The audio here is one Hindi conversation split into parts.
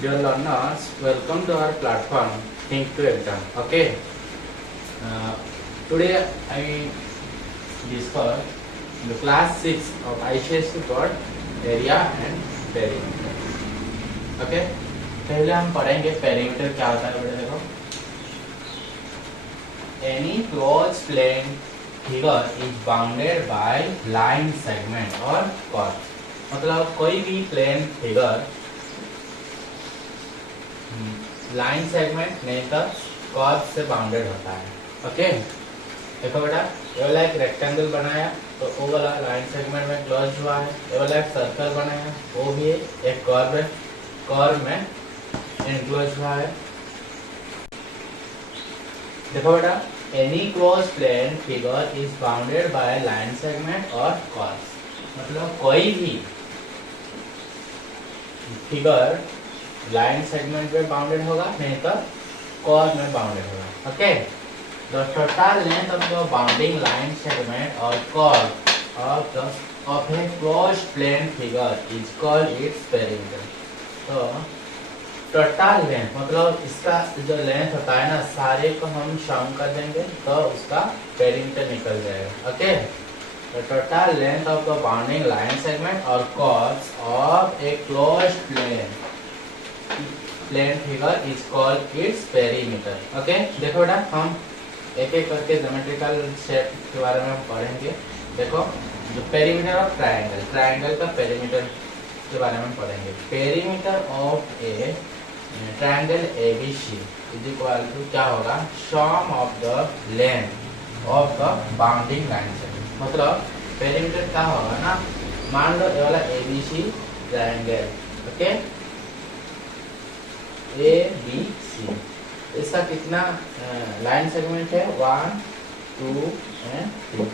Dear learners, welcome to our platform Think to Exam. Okay. Today I discuss the class 6 of ICSE called area and perimeter. Okay. पहले हम पढ़ेंगे perimeter क्या होता है। बेटा देखो, any closed plane figure is bounded by line segment or curve. मतलब कोई भी प्लेन फिगर लाइन सेगमेंट नहीं तो कर्व से बाउंडेड होता है। ओके, देखो बेटा, ये वाला एक रेक्टेंगल बनाया तो वो वाला लाइन सेगमेंट में क्लोज हुआ है। ये वाला एक सर्कल बनाया, वो भी एक कर्व में एनक्लोज हुआ है। देखो बेटा, any close plane figure is bounded by line segment और कर्व। मतलब कोई भी फिगर लाइन सेगमेंट में बाउंडेड होगा, नहीं तो कर्व में बाउंडेड होगा। Okay, the total length of the bounding line segment और curve of a closed plane figure is called its perimeter. तो टोटल लेंथ मतलब इसका जो लेंथ होता है ना, सारे को हम सम कर देंगे तो उसका पेरीमीटर निकल जाएगा। Okay, the total length of the bounding line segment और curves of a closed plane figure is called its perimeter. Okay, देखो बेटा, हम एक एक करके ज्योमेट्रिकल शेप के बारे में हम पढ़ेंगे। देखो, जो पेरीमीटर ऑफ ट्रायंगल का पेरीमीटर के बारे में पढ़ेंगे। Perimeter of a triangle ABC is equal to क्या होगा, sum of the length of the bounding line segment. मतलब पेरीमीटर क्या होगा ना, मान लो ये वाला ABC triangle, okay, A B C, इसका कितना लाइन सेगमेंट है, 1 2 एंड 3,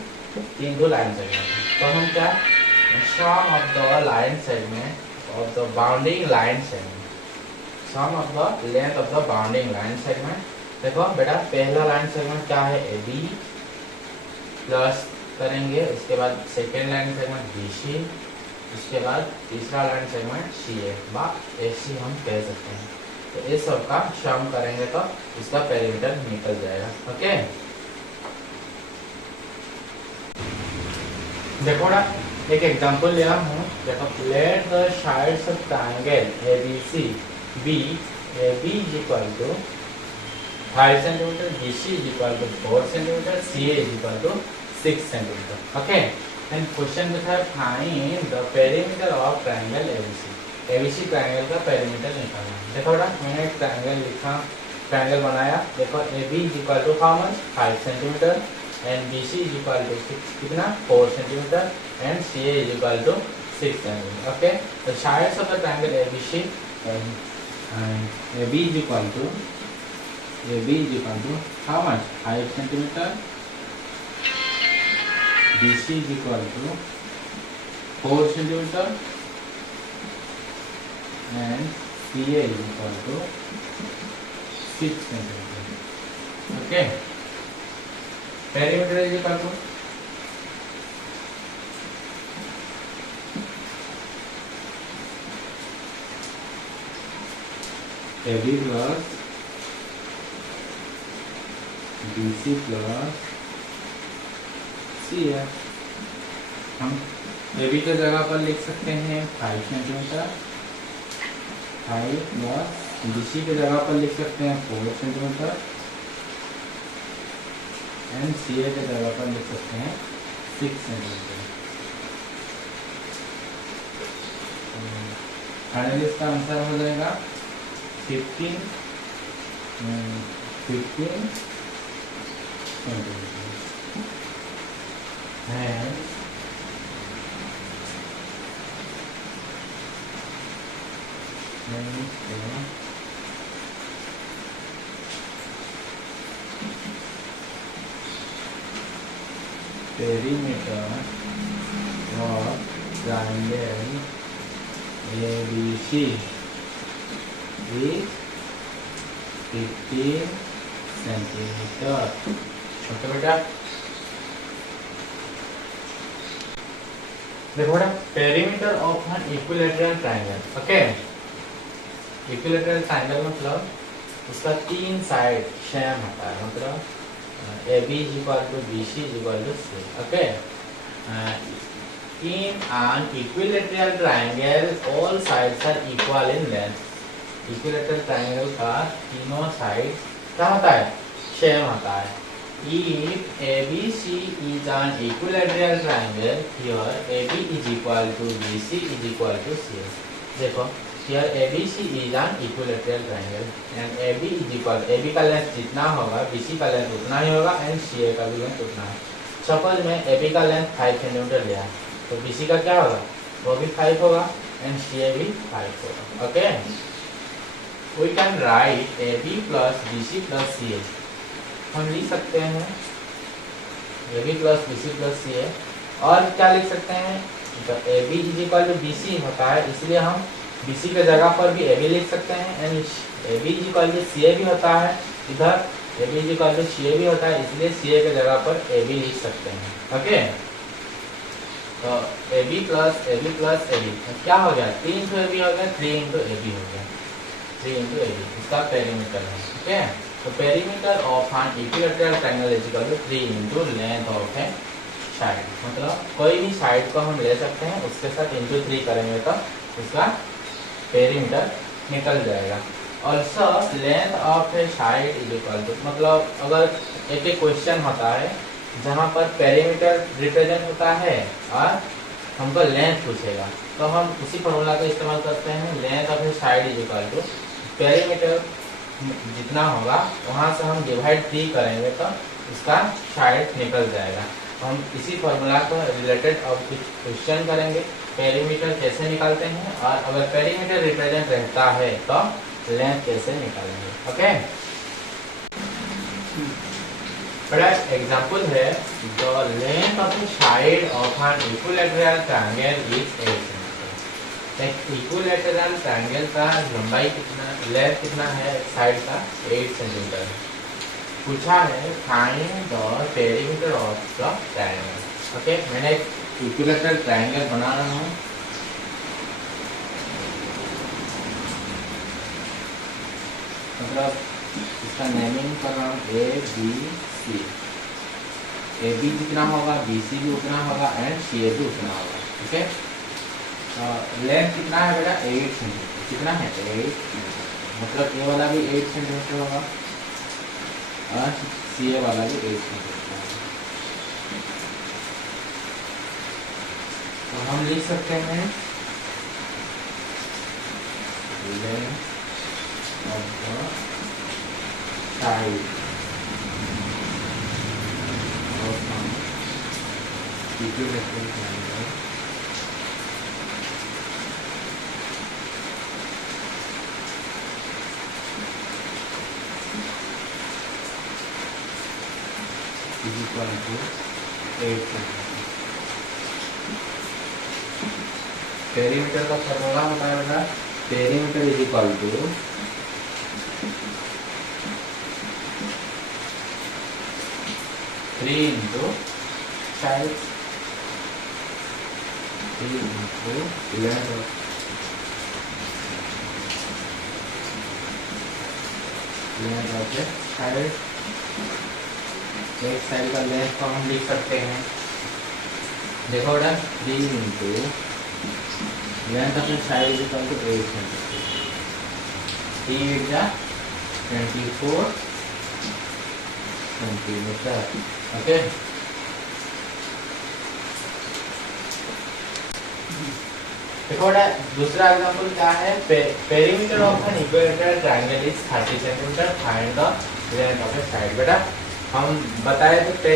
तीन दो लाइन सेगमेंट। तो हम क्या, sum of the line segment of the bounding line segment, sum of the length of the bounding line segment. देखो बेटा, पहला लाइन सेगमेंट क्या है, ए बी, प्लस करेंगे उसके बाद second line segment B C, उसके बाद तीसरा लाइन सेगमेंट सी ए बा ए सी हम कह सकते हैं। तो इस सब का सम करेंगे तो इसका पेरीमीटर निकल जाएगा। ओके, देखो ना, एक एग्जांपल लिया हूँ। देखो, let the sides of triangle ABC B, AB is equal to 5 centimetre, BC is equal to 4 centimetre, CA is equal to 6 centimetre. Okay, and question में था find the perimeter of triangle ABC. ABC triangle का पेरीमीटर निकालना। देखो बेटा, मैंने एक ट्रायंगल लिखा, ट्रायंगल बनाया। देखो, AB is equal to how much, 5 centimetre, and BC is equal to कितना, 4 centimetre, and CA is equal to 6 centimetre. Okay, तो sides of the triangle ABC, AB is equal to how much, 5 centimetre, BC is equal to 4 centimetre, and CA is equal to 6 centimeter. Okay, perimeter is equal to AB plus BC plus CA। हम AB के जगह पर लिख सकते हैं 5 सेंटीमीटर, 5 प्लस BC के जगह पर लिख सकते हैं 4 सेंटीमीटर, एंड CA के जगह पर लिख सकते हैं 6 सेंटीमीटर। फाइनली इसका आंसर हो जाएगा 15 centimetre. Perimeter of triangle ABC is 15 centimetre. छोटे बेटा, देखो बेटा, perimeter of an equilateral triangle. Okay, equilateral triangle मतलब उसका 3 साइड सेम होता है, मतलब A B is equal to B C is equal to C. Okay, in an equilateral triangle all sides are equal in length. Equilateral triangle का तीनों साइड क्या होता है, सेम होता है। If ABC is an equilateral triangle, here AB is equal to BC is equal to CA। देखो, here ABC is an equilateral triangle and AB is equal, AB का लेंथ जितना होगा BC का लेंथ उतना ही होगा and CA का भी लेंथ उतना है। सपोज मैं AB का लेंथ 5 सेंटीमीटर लिया तो BC का क्या होगा, वो भी 5 होगा and CA भी 5 होगा। Okay, we can write AB plus BC plus CA। हम लिख सकते हैं AB plus BC plus CA, और क्या लिख सकते हैं, तो AB is equal to BC होता है इसलिए हम BC के जगह पर भी AB लिख सकते हैं and AB is equal to CA भी होता है, इधर AB is equal to CA भी होता है इसलिए CA के जगह पर AB लिख सकते हैं। ओके, तो AB प्लस AB क्या हो गया, 3 इंटू AB हो गया, 3 इंटू AB हो गया, 3 इंटू AB इसका पेरीमीटर है। ओके, तो perimeter of an equilateral triangle is equal to 3 into length of a side, मतलब कोई भी साइड को हम ले सकते हैं उसके साथ इंटू 3 करेंगे तो उसका पेरीमीटर निकल जाएगा। Also length of a side is equal to, मतलब अगर एक क्वेश्चन होता है जहाँ पर पेरीमीटर रिप्रेजेंट होता है और हमको लेंथ पूछेगा तो हम उसी फॉर्मूला का इस्तेमाल करते हैं, length of a side is equal to perimeter जितना होगा वहाँ से हम डिवाइड 3 करेंगे तो उसका साइड निकल जाएगा। हम इसी फॉर्मूला को रिलेटेड अब कुछ क्वेश्चन करेंगे, पेरीमीटर कैसे निकालते हैं और अगर पेरीमीटर रिप्रेजेंट रहता है तो लेंथ कैसे निकालेंगे। ओके, बड़ा एग्जांपल है, the length of the side of an equilateral triangle is 8 centimetre. एक इक्विलेटरल ट्रायंगल का लंबाई कितना, लेंथ कितना है साइड का, 8 सेंटीमीटर है। पूछा है find the perimeter of the triangle. Okay, मैंने एक इक्विलेटरल ट्रायंगल बना रहा हूँ, मतलब इसका नेमिंग कर रहा हूँ ABC। AB जितना होगा BC भी उतना होगा एंड CA भी उतना होगा। ठीक है, लेंथ कितना है बेटा, 8 सेंटीमीटर। कितना है, 8, मतलब ए वाला भी 8 सेंटीमीटर होगा और CA वाला भी 8 सेंटीमीटर होगा। तो हम लिख सकते हैं length of the side of equilateral triangle is equal to 8 centimetre. Perimeter का फॉर्मूला होता है बेटा, perimeter is equal to 3 into side, 3 into length of the side. एक साइड का लेंथ को हम लिख सकते हैं, देखो बेटा 3 into length of the side is equal to 8 centimetre. 3 8 जा 24 सेंटीमीटर। ओके, देखो बेटा दूसरा एग्जांपल क्या है, perimeter of an equilateral triangle is 30 centimetre, find the length of a side. बेटा हम बताए थे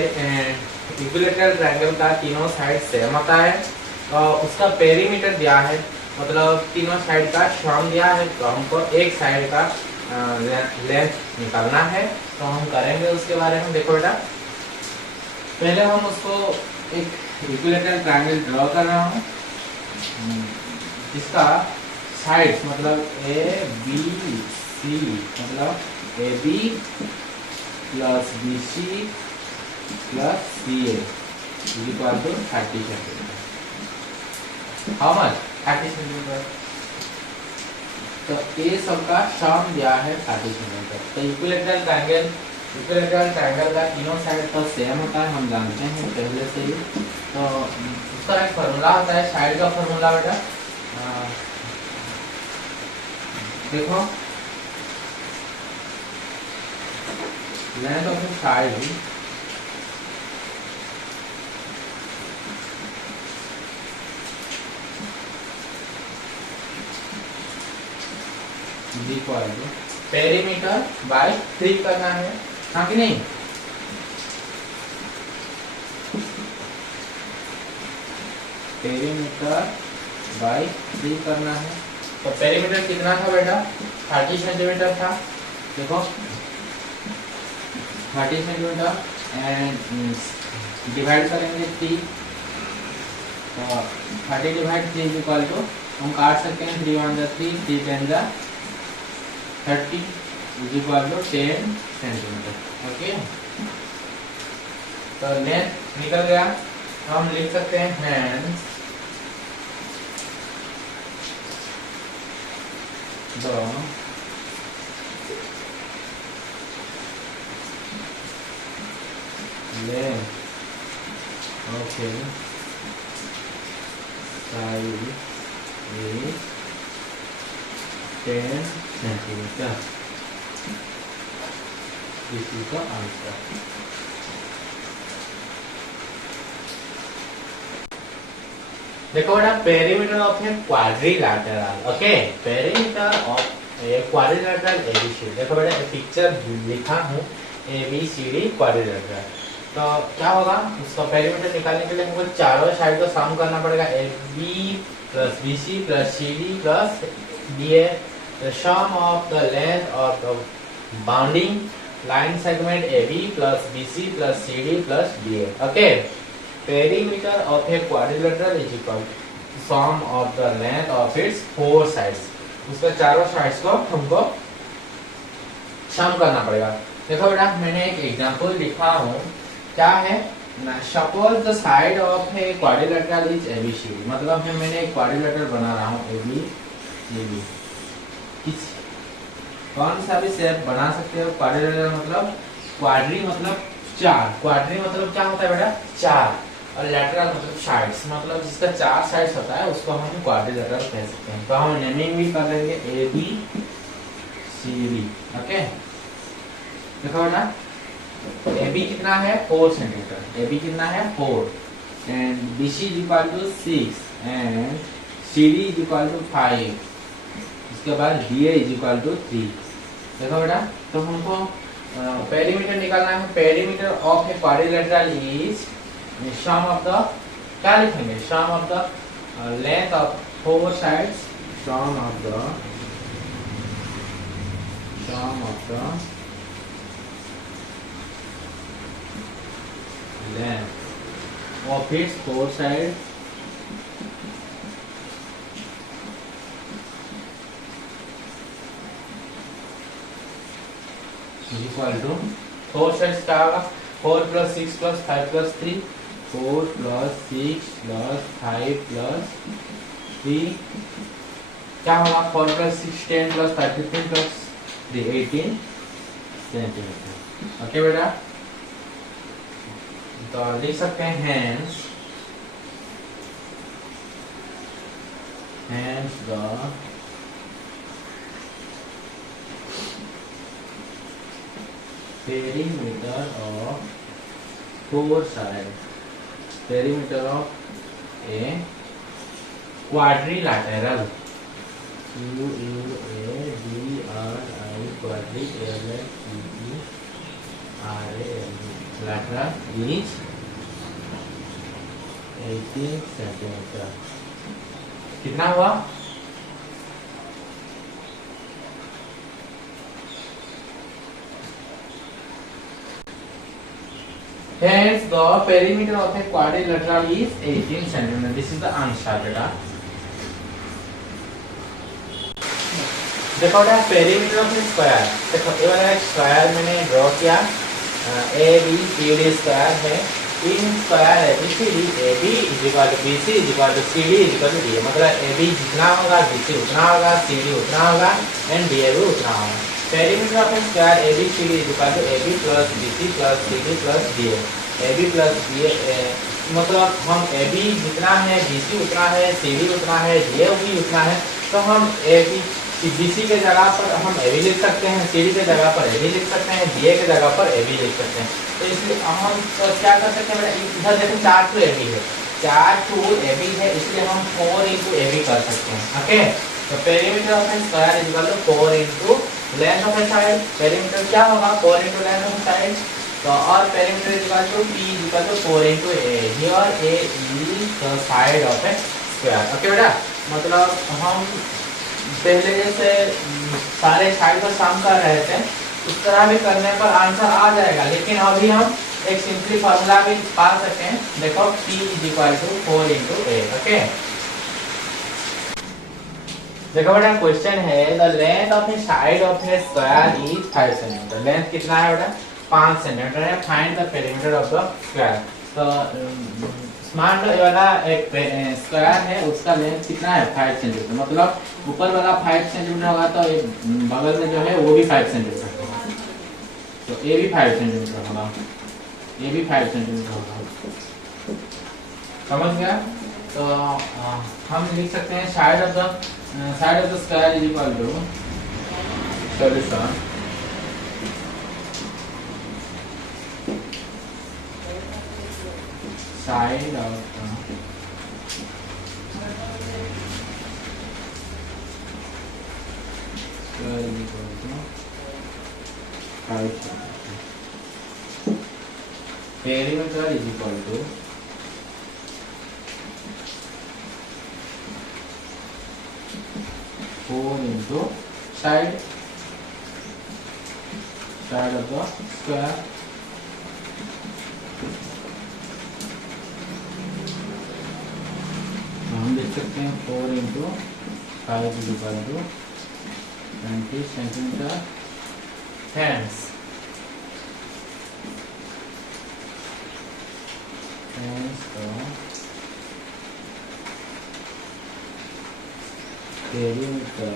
इक्विलेटरल ट्रायंगल का तीनों साइड सेम होता है और उसका पेरीमीटर दिया है, मतलब तीनों साइड का सम दिया है, तो हमको एक साइड का लेंथ निकालना है। तो हम करेंगे उसके बारे में। देखो बेटा पहले हम उसको एक इक्विलेटरल ट्रायंगल ड्रॉ कर रहा हूँ जिसका साइड्स मतलब ABC, मतलब AB plus BC plus CA is equal to 30 centimetre. How much? 30 centimetre. तो ये सबका सम दिया है 30 सेंटीमीटर। तो इक्विलैटरल ट्रायंगल का तीनों साइड तो सेम होता है, हम जानते हैं पहले से ही। तो उसका एक फार्मूला होता है, साइड का फार्मूला बेटा देखो, length of side equal to perimeter by 3 करना है, हाँ कि नहीं? पेरीमीटर बाय 3 करना है। तो पेरीमीटर कितना था बेटा? 30 सेंटीमीटर था। देखो 30 सेंटीमीटर एंड डिवाइड करेंगे 3, तो 30 डिवाइड 3 इक्वल टू, हम काट सकते हैं 3 1 3, 3 10 30 is equal to 10 centimetre. Okay, तो लेंथ निकल गया, तो हम लिख सकते हैं hands the length of a side is 10 centimeter. This is the answer. देखो बेटा, perimeter of A quadrilateral, okay, perimeter of A quadrilateral ABC. देखो बेटा पिक्चर लिखा हूँ एबीसीडी क्वाड्रिलैटरल। तो क्या होगा, उसका पेरीमीटर निकालने के लिए हमको चारों साइड को सम करना पड़ेगा, AB plus BC plus CD plus DA, the sum of the length of the bounding line segment AB plus BC plus CD plus DA। Okay, perimeter of a quadrilateral is equal to sum of the length of its 4 sides। उसका चारों साइड्स को हमको सम करना पड़ेगा। देखो बेटा, मैंने एक एग्जांपल लिखा हूँ, क्या है ना, suppose the side of a quadrilateral is ABCD। मतलब है मैंने एक क्वाड्रिलेटरल बना रहा हूँ ABCD, कौन सा भी शेप बना सकते हो। क्वाड्रिलेटरल मतलब क्वाड्री मतलब 4, क्वाड्री मतलब क्या होता है बेटा? 4, और लैटरल मतलब साइड्स, मतलब जिसका 4 साइड्स होता है उसको हम क्वाड्रिलेटरल कह सकते हैं। तो हम नेमिंग भी कर देंगे ABCD। ओके, देखो बेटा, AB कितना है? 4 सेंटीमीटर। AB कितना है? 4, and BC is equal to 6 and CD is equal to 5, इसके बाद DA इज इक्वल टू 3। देखो बेटा, तो हमको पेरीमीटर निकालना है। Perimeter of a quadrilateral is sum of the, क्या लिखेंगे? Sum of the length of 4 sides, sum of the length of its 4 side equal to 4 sides क्या होगा? 4 plus 6 plus 5 plus 3, 4 plus 6 plus 5 plus 3 क्या होगा? 4 plus 6 10 plus 5 15 plus 3 18 centimetre. Okay बेटा, तो लिख सकते हैं hands the perimeter of 4 sides, perimeter of a quadrilateral, QUADRI quadrilateral lateral is 18 centimetre. कितना हुआ? Hence, the perimeter of a quadrilateral is 18 centimeter. This is the answer, बेटा। देखो बेटा, पेरीमीटर ऑफ ए स्क्वायर, देखो ये वाला स्क्वायर मैंने ड्रॉ किया, ABCD स्क्वायर है। In square ABCD AB is equal to BC is equal to CD is equal to DA, मतलब AB जितना होगा BC उतना होगा, CD उतना होगा एंड DA भी उतना होगा। Perimeter of a square ABCD is equal to AB plus BC plus CD plus DA। AB plus DA मतलब हम AB जितना है BC उतना है, CD उतना है, DA भी उतना है, तो हम AB BC के जगह पर हम AB लिख सकते हैं, CD के जगह पर AB लिख सकते हैं, DA के जगह पर AB लिख सकते हैं। तो इसलिए हम तो क्या कर सकते हैं, इधर देखो 4 टू AB है, 4 टू AB है, इसलिए हम 4 इंटू AB कर सकते हैं। ओके, तो perimeter of a square is equal to 4 into length of a side. Perimeter क्या होगा, 4 इंटू लेंथ ऑफ साइड। तो और perimeter is equal to P is equal to 4 into A। Here A is the side of a square. Okay बेटा, मतलब हम पहले जैसे सारे साइड पर सम कर रहे थे, उस तरह भी करने पर आंसर आ जाएगा, लेकिन अभी हम एक सिंपली फार्मूला भी पा सकते हैं। देखो P is equal to 4 into A। Okay, देखो बेटा क्वेश्चन है the length of a side of a square is 5 centimetre. Length कितना है बेटा, 5 सेंटीमीटर है। Find the perimeter of the square. तो मान लो ये वाला एक स्क्वायर है, उसका लेंथ कितना है, 5 सेंटीमीटर, मतलब ऊपर वाला 5 सेंटीमीटर होगा तो बगल में जो है वो भी 5 सेंटीमीटर होगा, तो ये भी 5 सेंटीमीटर होगा, ये भी 5 सेंटीमीटर होगा। समझ गया? तो हम लिख सकते हैं side of the square is equal to solution side of the square is equal to 5 centimetre. Perimeter is equal to 4 into side of the square हम लिख सकते हैं 4 into 5 is equal to 20 centimetre. hence the perimeter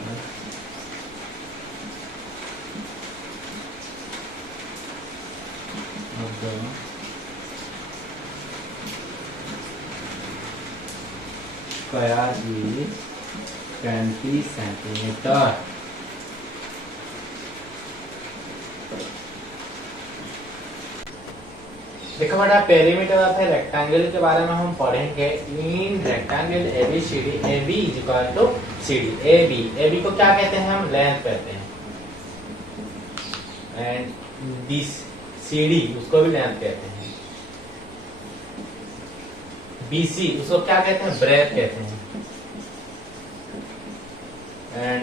of the square is 20 centimetre. देखो बेटा पेरीमीटर ऑफ ए रेक्टेंगल के बारे में हम पढ़ेंगे। In rectangle ABCD AB is equal to CD। AB को क्या कहते हैं, हम लेंथ कहते हैं, एंड दिस CD उसको भी लेंथ कहते हैं, BC उसको क्या कहते हैं, ब्रेथ कहते हैं, and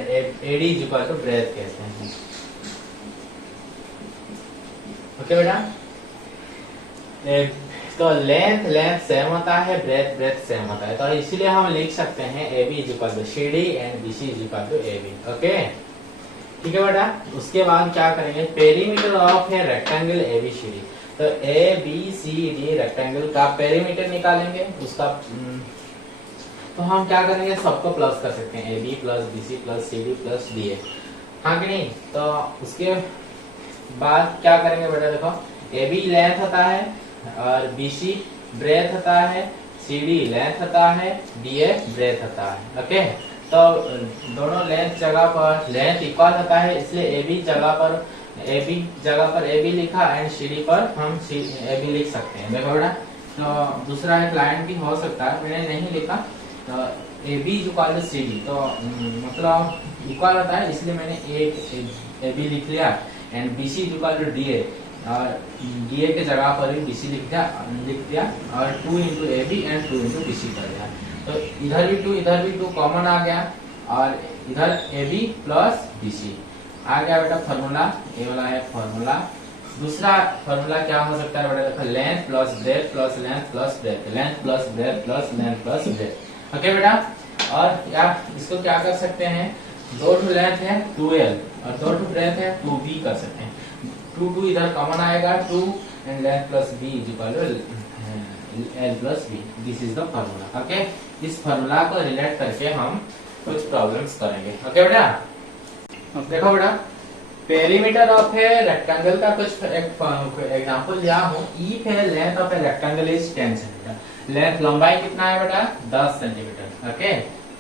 AD is equal to breadth कहते हैं। ओके बेटा, तो लेंथ सेम होता है, ब्रेथ सेम होता है, तो इसीलिए हम लिख सकते हैं AB is equal to CD and BC is equal to AB। Okay, ठीक है बेटा। उसके बाद क्या करेंगे, perimeter of a rectangle ABCD। तो ABCD रेक्टेंगल का पेरीमीटर निकालेंगे, उसका तो हम क्या करेंगे, सबको प्लस कर सकते हैं, AB plus BC plus CD plus DA, हाँ कि नहीं। तो उसके बाद क्या करेंगे बेटा, देखो AB लेंथ होता है और BC ब्रेथ होता है, CD लेंथ होता है, DA ब्रेथ होता है। ओके, तो दोनों लेंथ जगह पर लेंथ इक्वल होता है, इसलिए AB जगह पर AB लिखा एंड CD पर हम AB लिख सकते हैं। देखो बेटा, तो दूसरा एक लाइन भी हो सकता है, मैंने नहीं लिखा, तो AB is equal to CD, तो मतलब इक्वल होता है, इसलिए मैंने AB लिख लिया and BC is equal to DA, और DA के जगह पर भी BC लिख दिया और 2 into AB and 2 into BC कर दिया। तो इधर भी 2 कॉमन आ गया और इधर AB प्लस BC आ गया बेटा फॉर्मूला, ये वाला है फॉर्मूला। दूसरा फॉर्मूला क्या हो सकता है बेटा, देखो length plus breath plus length plus breath, length plus breath plus length plus breath. Okay बेटा, और क्या इसको क्या कर सकते हैं, 2 टू लेंथ है 2L और 2 टू ब्रेथ है 2B कर सकते हैं। 2 इधर कॉमन आएगा, 2 and length plus B is equal to L plus B. This is the formula. Okay, इस फॉर्मूला को रिलेट करके हम कुछ प्रॉब्लम्स करेंगे. ओके बेटा, अब देखो बेटा, पेरीमीटर ऑफ ए रेक्टेंगल का कुछ एग्जांपल लिया हूँ. If a length of a rectangle is 10 centimetre. Length लंबाई कितना है बेटा? 10 centimetre. Okay,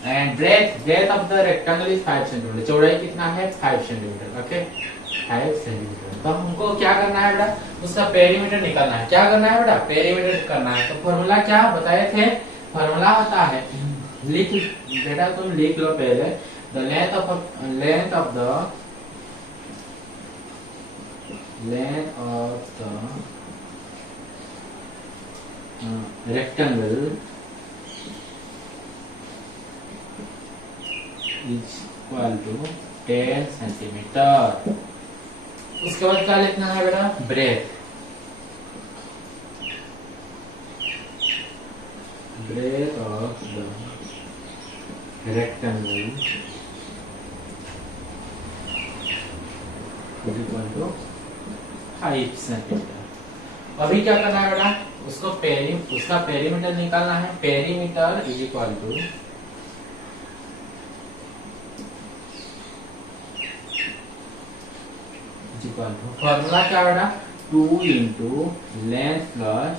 and breadth of the rectangle is 5 centimetre. चौड़ाई कितना है? 5 सेंटीमीटर. Okay, 5 centimetre. तो हमको क्या करना है बेटा? उसका पेरीमीटर निकालना है. क्या करना है बेटा? पेरीमीटर करना है. तो फॉर्मूला क्या बताए थे? फॉर्मूला होता है, लिख बेटा, तुम लिख लो पहले. The length of the rectangle is equal to 10 centimetre. उसके बाद क्या लिखना है बेटा? Breadth of the rectangle is equal to 5 centimetre. अभी क्या करना है बेटा? उसका पेरीमीटर निकालना है. Perimeter is equal to formula क्या बेटा? 2 इंटू लेंथ प्लस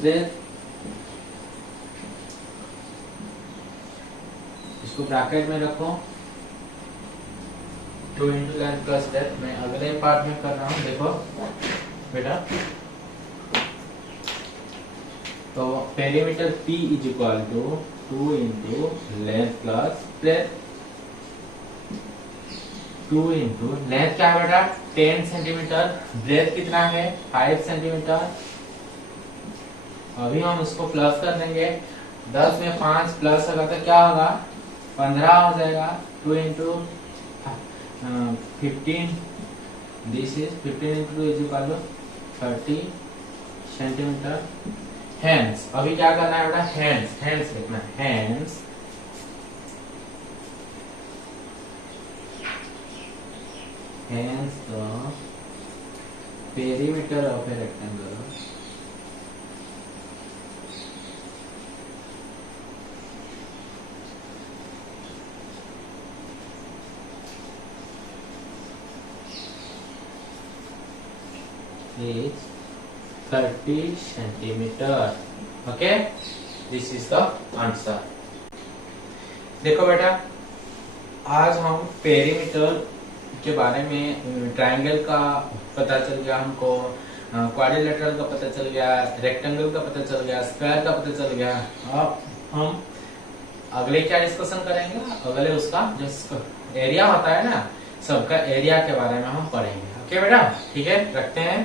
ब्रेथ. इसको ब्रैकेट में रखो. 2 इंटू लेंथ प्लस ब्रेथ. मैं अगले पार्ट में कर रहा हूँ. देखो बेटा, तो perimeter P is equal to 2 into length plus breadth. 2 into length क्या है बेटा? 10 सेंटीमीटर. ब्रेथ कितना है? 5 सेंटीमीटर. अभी हम उसको प्लस कर देंगे. 10 में 5 प्लस होगा तो क्या होगा? 15 हो जाएगा. 2 into 15. This is 15 into 2 is equal to 30 centimetre. Hence, अभी क्या करना है बेटा? हैंड्स लिखना है. Hence the perimeter of a rectangle is 30 centimetre. Okay, this is the answer. देखो बेटा, आज हम पेरीमीटर के बारे में, ट्रायंगल का पता चल गया हमको, क्वाड्रिलेटरल का पता चल गया, रेक्टेंगल का पता चल गया, स्क्वायर का पता चल गया. अब हम अगले क्या डिस्कशन करेंगे? अगले उसका जो एरिया होता है ना, सबका एरिया के बारे में हम पढ़ेंगे. ओके बेटा, ठीक है, रखते हैं.